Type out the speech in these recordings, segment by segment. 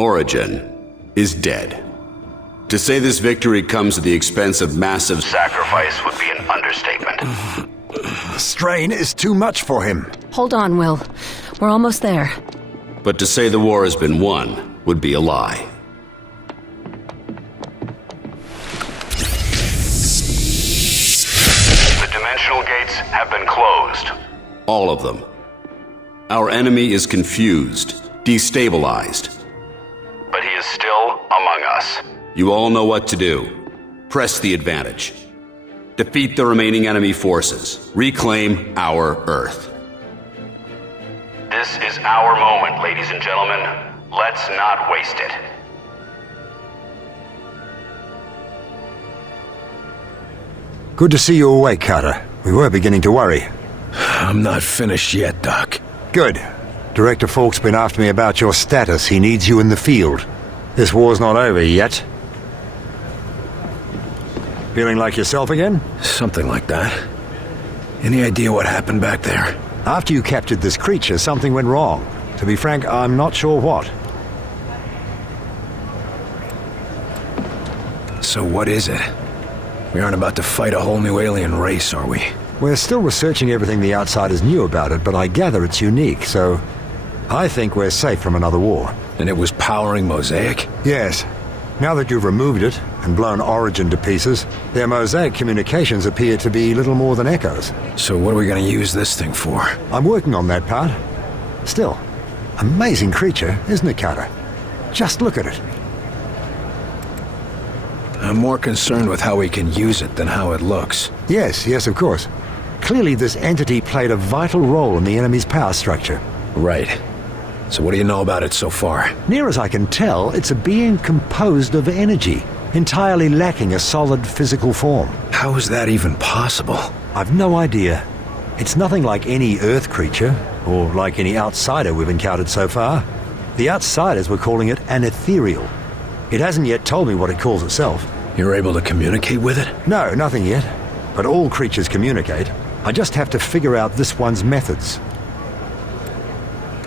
Origin is dead. To say this victory comes at the expense of massive sacrifice would be an understatement. The strain is too much for him. Hold on, Will. We're almost there. But to say the war has been won would be a lie. The dimensional gates have been closed. All of them. Our enemy is confused, destabilized. But he is still among us. You all know what to do. Press the advantage. Defeat the remaining enemy forces. Reclaim our Earth. This is our moment, ladies and gentlemen. Let's not waste it. Good to see you awake, Carter. We were beginning to worry. I'm not finished yet, Doc. Good. Director Falk's been after me about your status. He needs you in the field. This war's not over yet. Feeling like yourself again? Something like that. Any idea what happened back there? After you captured this creature, something went wrong. To be frank, I'm not sure what. So what is it? We aren't about to fight a whole new alien race, are we? We're still researching everything the Outsiders knew about it, but I gather it's unique, so I think we're safe from another war. And it was powering Mosaic? Yes. Now that you've removed it and blown Origin to pieces, their Mosaic communications appear to be little more than echoes. So what are we going to use this thing for? I'm working on that part. Still, amazing creature, isn't it, Carter? Just look at it. I'm more concerned with how we can use it than how it looks. Yes, of course. Clearly this entity played a vital role in the enemy's power structure. Right. So what do you know about it so far? Near as I can tell, it's a being composed of energy, entirely lacking a solid physical form. How is that even possible? I've no idea. It's nothing like any Earth creature, or like any outsider we've encountered so far. The Outsiders were calling it an ethereal. It hasn't yet told me what it calls itself. You're able to communicate with it? No, nothing yet. But all creatures communicate. I just have to figure out this one's methods.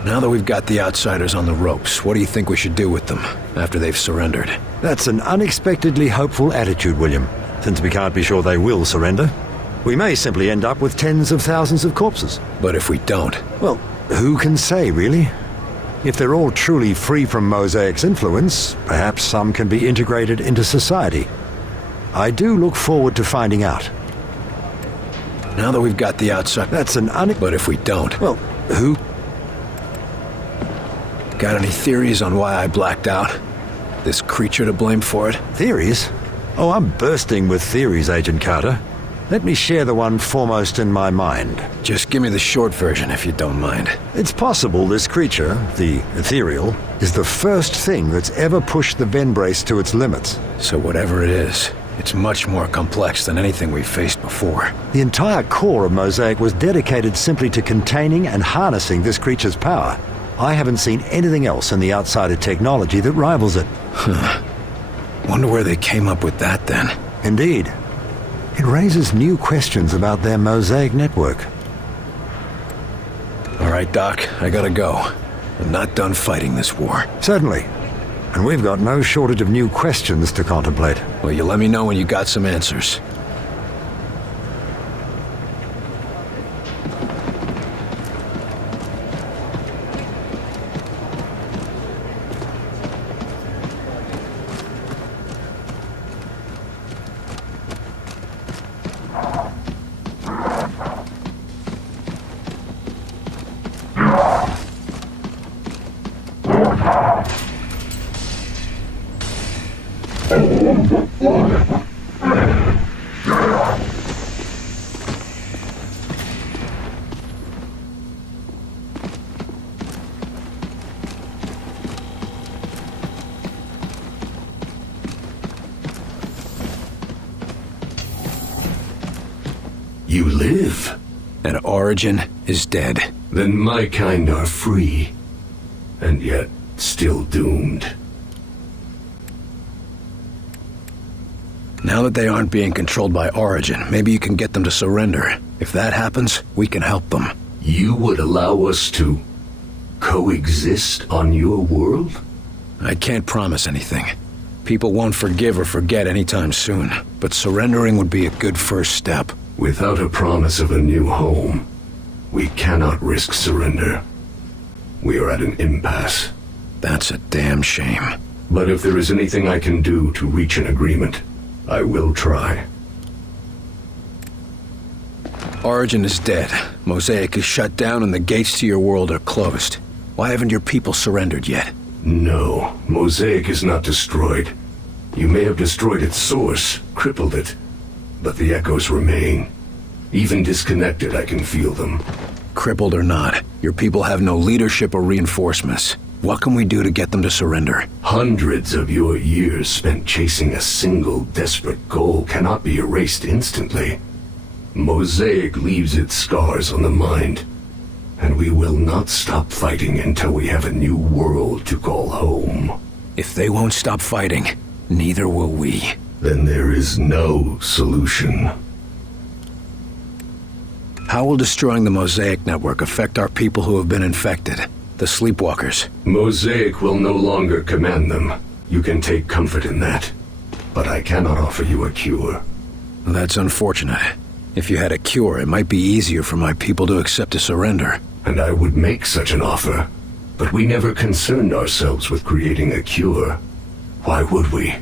Now that we've got the Outsiders on the ropes, what do you think we should do with them after they've surrendered? That's an unexpectedly hopeful attitude, William. Since we can't be sure they will surrender, we may simply end up with tens of thousands of corpses. But if we don't? Well, who can say, really? If they're all truly free from Mosaic's influence, perhaps some can be integrated into society. I do look forward to finding out. Now that we've got the outside... That's an But if we don't? Well, who... Got any theories on why I blacked out? This creature to blame for it? Theories? Oh, I'm bursting with theories, Agent Carter. Let me share the one foremost in my mind. Just give me the short version if you don't mind. It's possible this creature, the ethereal, is the first thing that's ever pushed the Venn brace to its limits. So whatever it is, it's much more complex than anything we've faced before. The entire core of Mosaic was dedicated simply to containing and harnessing this creature's power. I haven't seen anything else in the Outsider technology that rivals it. Wonder where they came up with that then. Indeed. It raises new questions about their Mosaic network. All right, Doc, I gotta go. I'm not done fighting this war. Certainly. And we've got no shortage of new questions to contemplate. Well, you let me know when you got some answers. You live. And Origin is dead. Then my kind are free. And yet, still doomed. Now that they aren't being controlled by Origin, maybe you can get them to surrender. If that happens, we can help them. You would allow us to coexist on your world? I can't promise anything. People won't forgive or forget anytime soon, but surrendering would be a good first step. Without a promise of a new home, we cannot risk surrender. We are at an impasse. That's a damn shame. But if there is anything I can do to reach an agreement, I will try. Origin is dead. Mosaic is shut down and the gates to your world are closed. Why haven't your people surrendered yet? No, Mosaic is not destroyed. You may have destroyed its source, crippled it, but the echoes remain. Even disconnected, I can feel them. Crippled or not, your people have no leadership or reinforcements. What can we do to get them to surrender? Hundreds of your years spent chasing a single desperate goal cannot be erased instantly. Mosaic leaves its scars on the mind, and we will not stop fighting until we have a new world to call home. If they won't stop fighting, neither will we. Then there is no solution. How will destroying the Mosaic network affect our people who have been infected? The Sleepwalkers. Mosaic will no longer command them. You can take comfort in that. But I cannot offer you a cure. Well, that's unfortunate. If you had a cure, it might be easier for my people to accept a surrender. And I would make such an offer. But we never concerned ourselves with creating a cure. Why would we?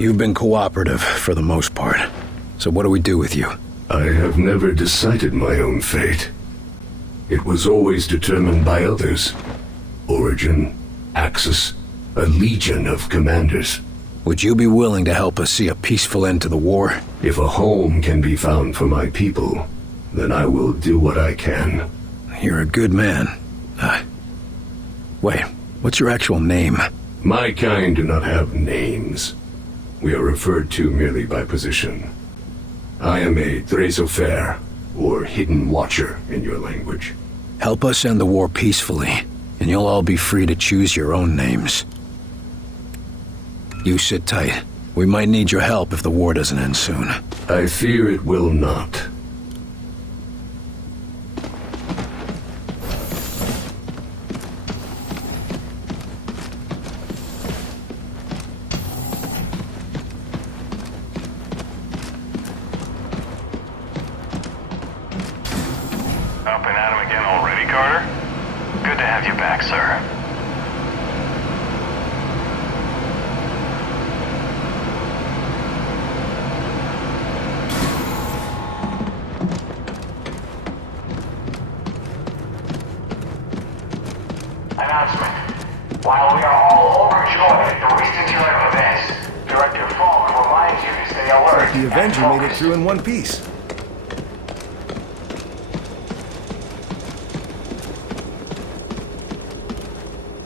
You've been cooperative, for the most part. So what do we do with you? I have never decided my own fate. It was always determined by others. Origin, Axis, a legion of commanders. Would you be willing to help us see a peaceful end to the war? If a home can be found for my people, then I will do what I can. You're a good man. Wait, what's your actual name? My kind do not have names. We are referred to merely by position. I am a Drésofer, or Hidden Watcher in your language. Help us end the war peacefully, and you'll all be free to choose your own names. You sit tight. We might need your help if the war doesn't end soon. I fear it will not. Up and at 'em again already, Carter? Good to have you back, sir. Announcement. While we are all overjoyed at the recent turn of events, Director Falk reminds you to stay alert. The Avenger and made it focused. through in one piece.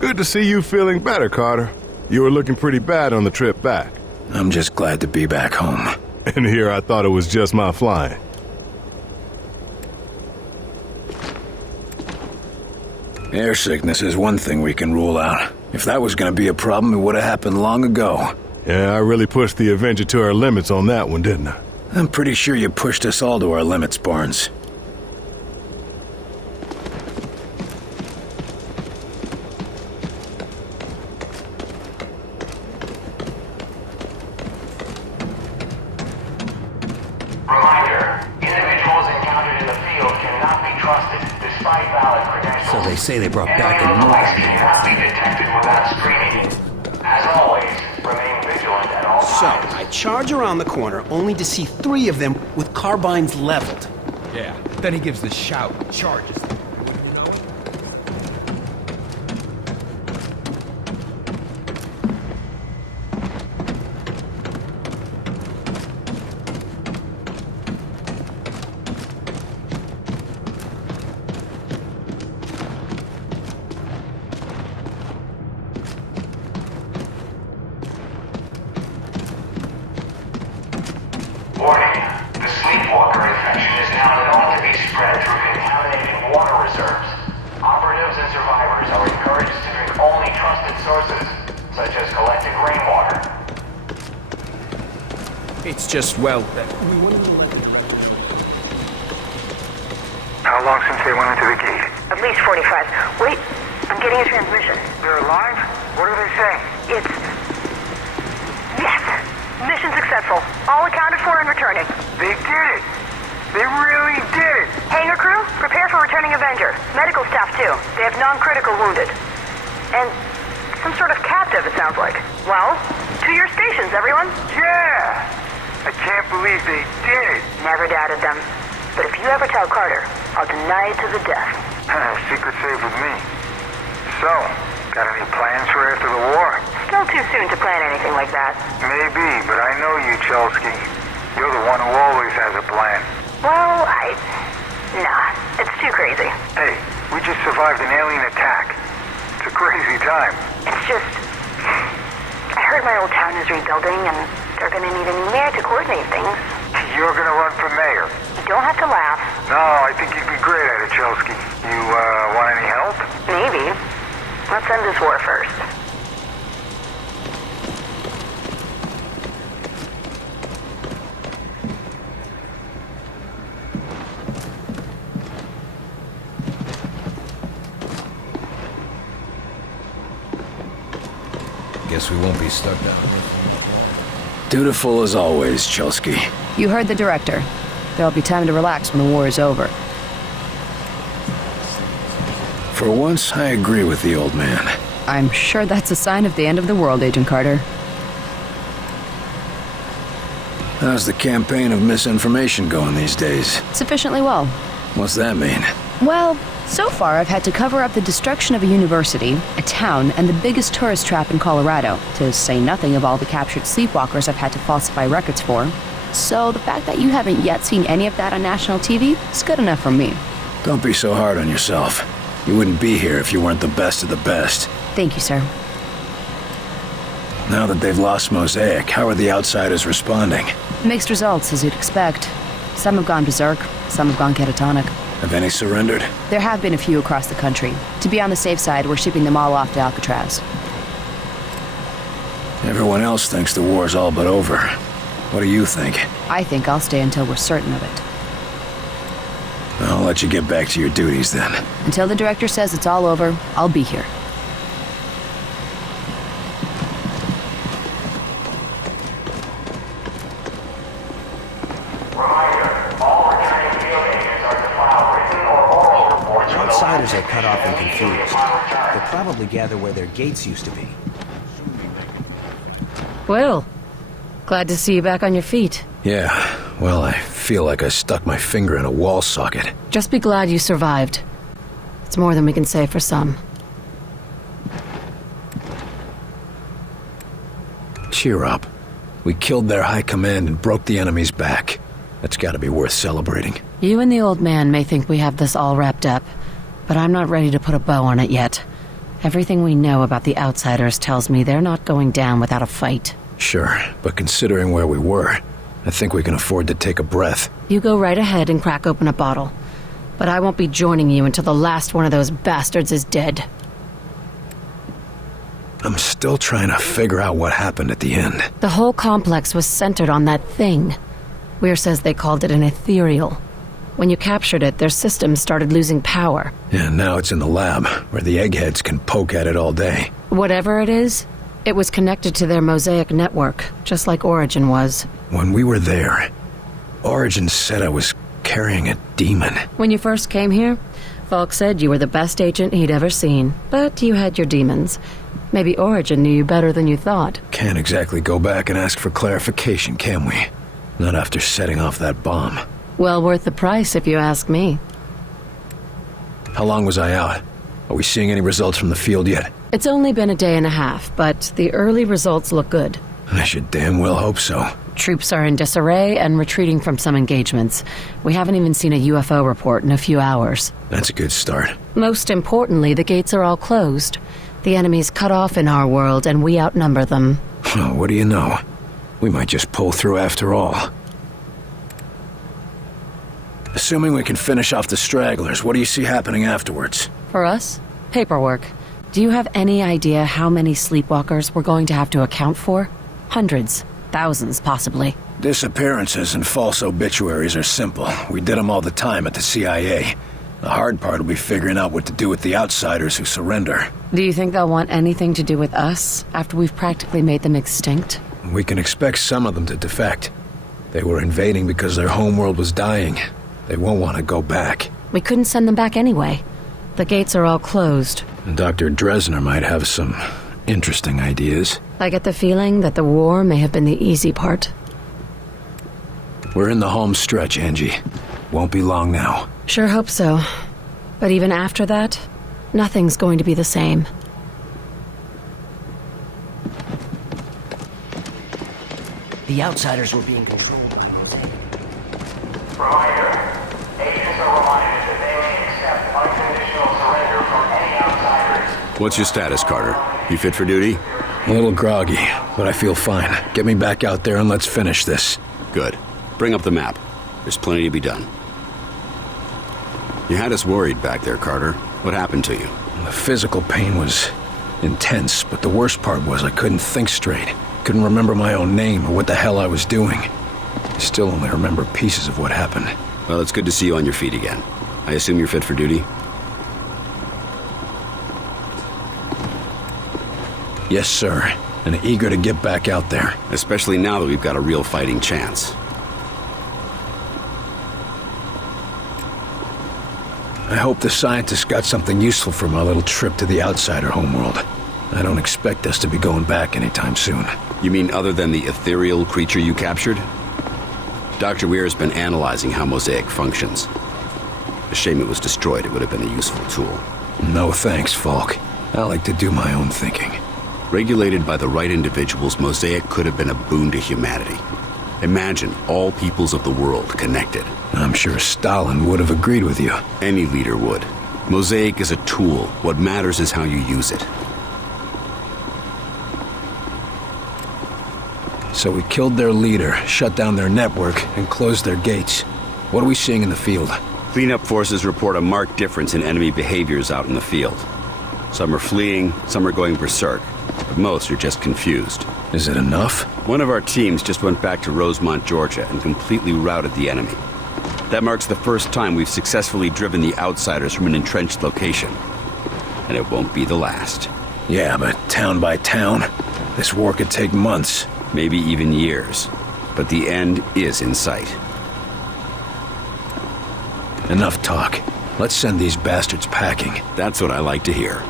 Good to see you feeling better, Carter. You were looking pretty bad on the trip back. I'm just glad to be back home. And here I thought it was just my flying. Air sickness is one thing we can rule out. If that was going to be a problem, it would have happened long ago. Yeah, I really pushed the Avenger to our limits on that one, didn't I? I'm pretty sure you pushed us all to our limits, Barnes. Reminder, individuals encountered in the field cannot be trusted despite valid credentials. So they say they brought back Enemy a new... lookalikes cannot be detected without screening. As always, remain vigilant at all So, times. I charge around the corner only to see 3 of them with carbines leveled. Yeah. Then he gives the shout, charges. Warning, the sleepwalker infection is now known to be spread through contaminated water reserves. Operatives and survivors are encouraged to drink only trusted sources, such as collected rainwater. It's just, well, that we wanted to let How long since they went into the gate? At least 45. Wait, I'm getting a transmission. They're alive? What are they saying? It's... Yes! Mission successful. All accounted for and returning. They did it! They really did it! Hangar crew, prepare for returning Avenger. Medical staff too. They have non-critical wounded. And some sort of captive, it sounds like. Well, to your stations, everyone. Yeah! I can't believe they did it! Never doubted them. But if you ever tell Carter, I'll deny it to the death. Secret safe with me. So, got any plans for after the war? Still too soon to plan anything like that. Maybe, but I know you, Chelsky. You're the one who always has a plan. Well, Nah, it's too crazy. Hey, we just survived an alien attack. It's a crazy time. It's just... I heard my old town is rebuilding, and they're gonna need a new mayor to coordinate things. You're gonna run for mayor? You don't have to laugh. No, I think you'd be great at it, Chelsky. You, want any help? Maybe. Let's end this war first. Guess we won't be stuck down. Dutiful as always, Chelsky. You heard the director. There'll be time to relax when the war is over. For once, I agree with the old man. I'm sure that's a sign of the end of the world, Agent Carter. How's the campaign of misinformation going these days? Sufficiently well. What's that mean? Well, so far I've had to cover up the destruction of a university, a town, and the biggest tourist trap in Colorado, to say nothing of all the captured sleepwalkers I've had to falsify records for. So the fact that you haven't yet seen any of that on national TV is good enough for me. Don't be so hard on yourself. You wouldn't be here if you weren't the best of the best. Thank you, sir. Now that they've lost Mosaic, how are the outsiders responding? Mixed results, as you'd expect. Some have gone berserk, some have gone catatonic. Have any surrendered? There have been a few across the country. To be on the safe side, we're shipping them all off to Alcatraz. Everyone else thinks the war's all but over. What do you think? I think I'll stay until we're certain of it. I'll let you get back to your duties then. Until the director says it's all over, I'll be here. Reminder, all returning field agents are to file written or oral reports for the Outsiders last are cut off and confused. upon return. They'll probably gather where their gates used to be. Well, glad to see you back on your feet. Yeah, well, I feel like I stuck my finger in a wall socket. Just be glad you survived. It's more than we can say for some. Cheer up. We killed their high command and broke the enemy's back. That's gotta be worth celebrating. You and the old man may think we have this all wrapped up, but I'm not ready to put a bow on it yet. Everything we know about the outsiders tells me they're not going down without a fight. Sure, but considering where we were, I think we can afford to take a breath. You go right ahead and crack open a bottle. But I won't be joining you until the last one of those bastards is dead. I'm still trying to figure out what happened at the end. The whole complex was centered on that thing. Weir says they called it an ethereal. When you captured it, their systems started losing power. And now it's in the lab, where the eggheads can poke at it all day. Whatever it is, it was connected to their Mosaic network, just like Origin was. When we were there, Origin said I was carrying a demon. When you first came here, Falk said you were the best agent he'd ever seen, but you had your demons. Maybe Origin knew you better than you thought. Can't exactly go back and ask for clarification, can we? Not after setting off that bomb. Well worth the price, if you ask me. How long was I out? Are we seeing any results from the field yet? It's only been a day and a half, but the early results look good. I should damn well hope so. Troops are in disarray and retreating from some engagements. We haven't even seen a UFO report in a few hours. That's a good start. Most importantly, the gates are all closed. The enemy's cut off in our world, and we outnumber them. Oh, what do you know? We might just pull through after all. Assuming we can finish off the stragglers, what do you see happening afterwards? For us, paperwork. Do you have any idea how many sleepwalkers we're going to have to account for? Hundreds. Thousands, possibly. Disappearances and false obituaries are simple. We did them all the time at the CIA. The hard part will be figuring out what to do with the outsiders who surrender. Do you think they'll want anything to do with us after we've practically made them extinct? We can expect some of them to defect. They were invading because their homeworld was dying. They won't want to go back. We couldn't send them back anyway. The gates are all closed. And Dr. Dresner might have some interesting ideas. I get the feeling that the war may have been the easy part. We're in the home stretch, Angie. Won't be long now. Sure hope so. But even after that, nothing's going to be the same. The outsiders were being controlled by Mosaic. Reminder, agents are reminded that they may accept unconditional surrender from any outsiders. What's your status, Carter? You fit for duty? A little groggy, but I feel fine. Get me back out there and let's finish this. Good. Bring up the map. There's plenty to be done. You had us worried back there, Carter. What happened to you? The physical pain was intense, but the worst part was I couldn't think straight. Couldn't remember my own name or what the hell I was doing. I still only remember pieces of what happened. Well, it's good to see you on your feet again. I assume you're fit for duty? Yes, sir. And eager to get back out there. Especially now that we've got a real fighting chance. I hope the scientists got something useful from our little trip to the outsider homeworld. I don't expect us to be going back anytime soon. You mean other than the ethereal creature you captured? Dr. Weir's been analyzing how Mosaic functions. A shame it was destroyed. It would have been a useful tool. No thanks, Falk. I like to do my own thinking. Regulated by the right individuals, Mosaic could have been a boon to humanity. Imagine all peoples of the world connected. I'm sure Stalin would have agreed with you. Any leader would. Mosaic is a tool. What matters is how you use it. So we killed their leader, shut down their network, and closed their gates. What are we seeing in the field? Cleanup forces report a marked difference in enemy behaviors out in the field. Some are fleeing, some are going berserk, but most are just confused. Is it enough? One of our teams just went back to Rosemont, Georgia, and completely routed the enemy. That marks the first time we've successfully driven the outsiders from an entrenched location. And it won't be the last. Yeah, but town by town, this war could take months. Maybe even years. But the end is in sight. Enough talk. Let's send these bastards packing. That's what I like to hear.